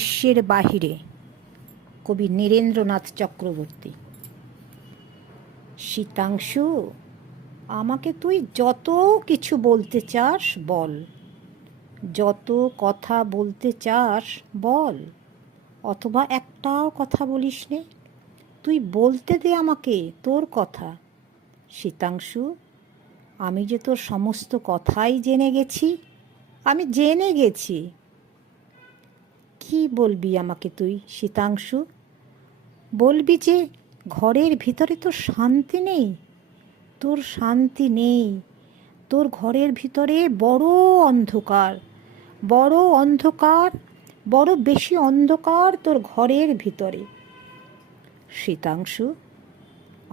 দৃশ্যের বাহিরে। কবি নীরেন্দ্রনাথ চক্রবর্তী। শীতাংশু, আমাকে তুই যত কিছু বলতে চাস বল, যত কথা বলতে চাস বল, অথবা একটাও কথা বলিস নে। তুই বলতে দে আমাকে তোর কথা। শীতাংশু, আমি যে তোর সমস্ত কথাই জেনে গেছি, আমি জেনে গেছি। কি বলবি আমাকে তুই শীতাংশু? বলবি যে ঘরের ভিতরে তোর শান্তি নেই, তোর শান্তি নেই, তোর ঘরের ভিতরে বড় অন্ধকার, বড় অন্ধকার, বড় বেশি অন্ধকার তোর ঘরের ভিতরে। শীতাংশু,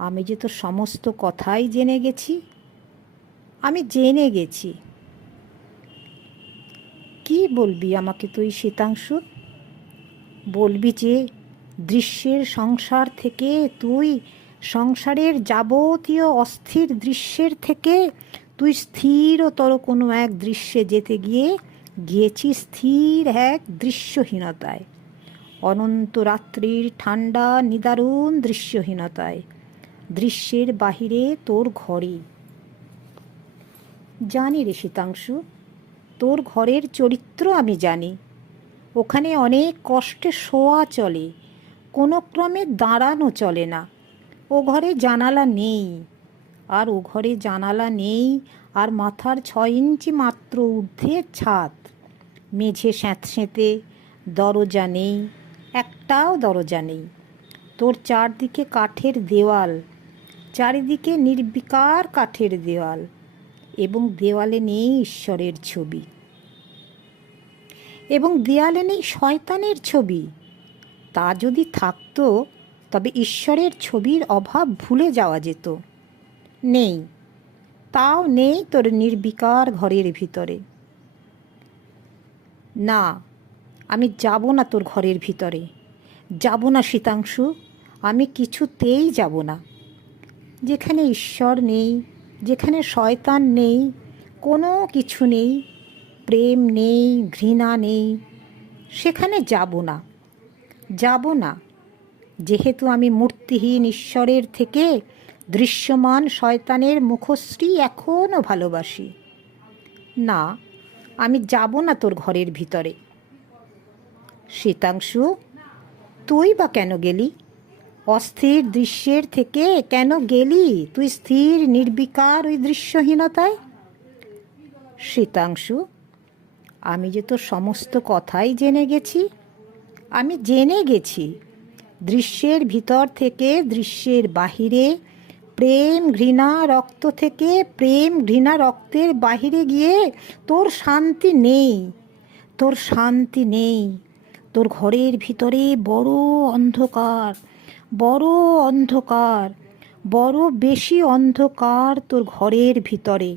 আমি যে তোর সমস্ত কথাই জেনে গেছি, আমি জেনে গেছি। কি বলবি আমাকে তুই শীতাংশু? বলবি যে দৃশ্যের সংসার থেকে তুই, সংসারের যাবতীয় অস্থির দৃশ্যের থেকে তুই স্থিরতর কোনো এক দৃশ্যে যেতে গিয়েছিস স্থির এক দৃশ্যহীনতায়, অনন্ত রাত্রির ঠান্ডা নিদারুণ দৃশ্যহীনতায়, দৃশ্যের বাহিরে তোর ঘরে। জানি রে শীতাংশু, তোর ঘরের চরিত্র আমি জানি। ওখানে অনেক কষ্টে শোয়া চলে, কোনো ক্রমে দাঁড়ানো চলে না। ও ঘরে জানালা নেই, আর ও ঘরে জানালা নেই, আর মাথার 6 ইঞ্চি মাত্র ঊর্ধ্বে ছাদ। মেঝে স্যাঁতসেঁতে, দরজা নেই, একটাও দরজা নেই। তোর চারদিকে কাঠের দেওয়াল, চারিদিকে নির্বিকার কাঠের দেওয়াল, এবং দেওয়ালে নেই ঈশ্বরের ছবি, এবং দেয়ালে নেই শয়তানের ছবি। তা যদি থাকতো তবে ঈশ্বরের ছবির অভাব ভুলে যাওয়া যেত। নেই, তাও নেই তোর নির্বিকার ঘরের ভিতরে। না, আমি যাব না তোর ঘরের ভিতরে, যাব না শীতাংশু, আমি কিছুতেই যাব না। যেখানে ঈশ্বর নেই, যেখানে শয়তান নেই, কোনো কিছু নেই, প্রেম নেই, ঘৃণা নেই, সেখানে যাব না, যাব না। যেহেতু আমি মূর্তিহীন ঈশ্বরের থেকে দৃশ্যমান শয়তানের মুখশ্রী এখনও ভালোবাসি। না, আমি যাব না তোর ঘরের ভিতরে। শীতাংশু, তুই বা কেন গেলি? অস্থির দৃশ্যের থেকে কেন গেলি তুই স্থির নির্বিকার ওই দৃশ্যহীনতায়? শীতাংশু, আমি যে তোর সমস্ত কথাই জেনে গেছি, আমি জেনে গেছি। দৃশ্যের ভিতর থেকে দৃশ্যের বাহিরে, প্রেম ঘৃণা রক্ত থেকে প্রেম ঘৃণা রক্তের বাহিরে গিয়ে তোর শান্তি নেই, তোর শান্তি নেই। তোর ঘরের ভিতরে বড় অন্ধকার, বড় অন্ধকার, বড় বেশি অন্ধকার তোর ঘরের ভিতরে।